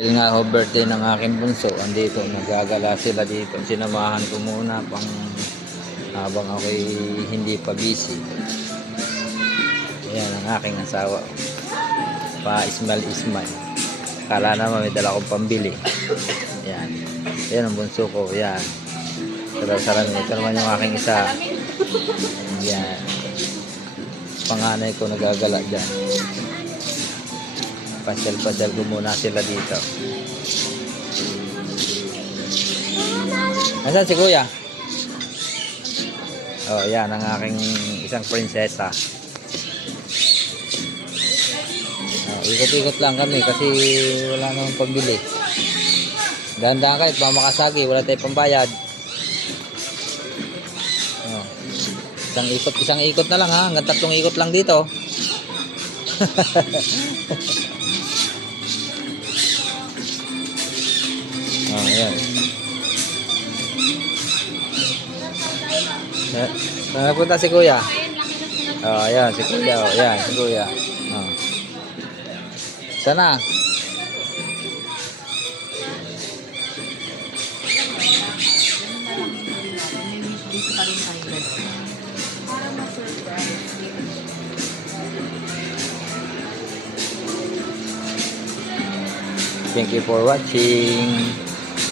Dahil nga ho birthday ng aking bunso, andito, nagagala sila dito. Sinamahan ko muna pang habang ako'y hindi pa busy. Ayan ang aking asawa. Pa-ismal-ismal. Kala naman may dala akong pambili. Ayan. Ayan ang bunso ko. Ayan. Sarap-sarap. Ito naman yung aking isa. Ayan. Panganay ko nagagala dyan. Pasyal-pasyal ko muna sila dito. Nasaan si Kuya? Oh, yan ang aking isang prinsesa. Oh, ikot-ikot lang kami kasi wala namang pambili. Dahan-dahan kayo, mamakasagi, wala tayong pambayad. Oh. Isang ikot na lang ha, hanggang 3 ikot lang dito. Oh, ayan. Saan napunta si Kuya? Oh, ayan, si Kuya. Oh, ayan, si Kuya. Oh. Sana? Thank you for watching.